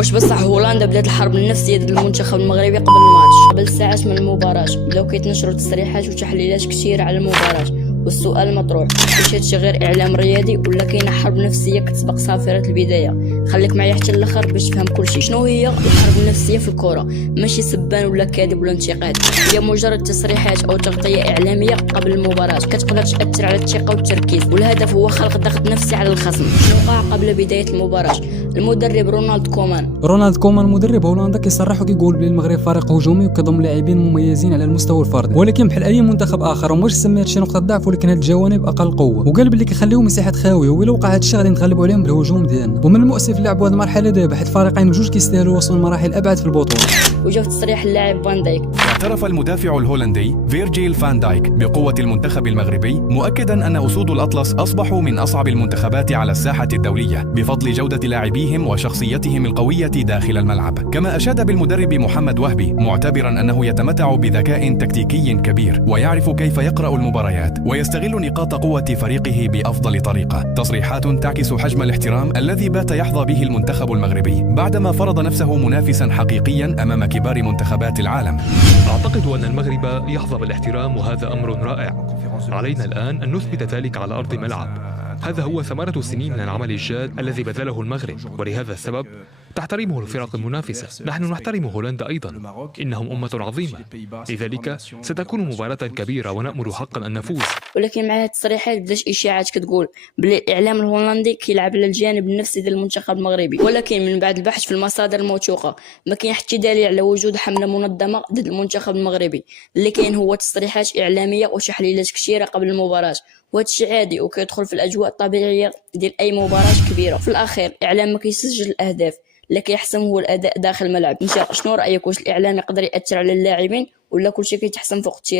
واش بصح هولندا بدات الحرب النفسيه ضد المنتخب المغربي قبل الماتش؟ قبل ساعات من المباراه بداو كيتنشروا تصريحات وتحليلات كثيره على المباراه، والسؤال المطروح واش هادشي غير اعلام رياضي ولا كاينه حرب نفسيه كتسبق صافره البدايه؟ خليك معايا حتى الاخر باش تفهم كلشي. شنو هي الحرب النفسيه في الكره؟ ماشي سبان ولا كاذب ولا انتقاد، هي مجرد تصريحات او تغطيه اعلاميه قبل المباراه كتقدر تاثر على الثقه والتركيز، والهدف هو خلق ضغط نفسي على الخصم. شنو وقع قبل بدايه المباراه؟ المدرب رونالد كومان مدرب هولندا كيصرح وكيقول بلي المغرب فريق هجومي وكيضم لاعبين مميزين على المستوى الفردي، ولكن بحال اي منتخب اخر وماش سمي هادشي نقطه ضعف، ولكن هاد الجوانب اقل قوه، وقال بلي كيخليو مساحه خاويه، وإلا وقع هادشي غادي نتغلبوا عليهم بالهجوم ديالنا. ومن المؤسف لعبوا هاد المرحله دابا حيت الفريقين بجوج كيستاهلوا وصلوا لمراحل ابعد في البطوله. وجا في تصريح اللاعب فان دايك. اعترف المدافع الهولندي فيرجيل فان دايك بقوة المنتخب المغربي، مؤكدا أن أسود الأطلس أصبحوا من أصعب المنتخبات على الساحة الدولية بفضل جودة لاعبيهم وشخصيتهم القوية داخل الملعب. كما أشاد بالمدرب محمد وهبي، معتبرا أنه يتمتع بذكاء تكتيكي كبير ويعرف كيف يقرأ المباريات ويستغل نقاط قوة فريقه بأفضل طريقة. تصريحات تعكس حجم الاحترام الذي بات يحظى به المنتخب المغربي بعدما فرض نفسه منافسا حقيقيا أمام كبار منتخبات العالم. أعتقد أن المغرب يحظى بالاحترام، وهذا أمر رائع. علينا الآن أن نثبت ذلك على أرض الملعب. هذا هو ثمرة سنين من العمل الجاد الذي بذله المغرب، ولهذا السبب تحترمه الفرق المنافسة. نحن نحترم هولندا أيضا، إنهم أمة عظيمة، لذلك ستكون مباراة كبيرة ونأمل حقا أن نفوز. ولكن مع هاد التصريحات بدات اشاعات كتقول بلي الاعلام الهولندي كيلعب على الجانب النفسي ديال المنتخب المغربي، ولكن من بعد البحث في المصادر الموثوقه ما كاين حتى دليل على وجود حمله منظمه ضد المنتخب المغربي. اللي كاين هو تصريحات اعلاميه وتحليلات كثيره قبل المباراه، وهذا الشيء عادي وكيدخل في الاجواء الطبيعيه ديال اي مباراه كبيره. في الاخير الاعلام ما كيسجل الاهداف، اللي كيحسم هو الاداء داخل الملعب. انت شنو رايك؟ واش الاعلام يقدر ياثر على اللاعبين ولا كلشي كيتحسم فوق التيران؟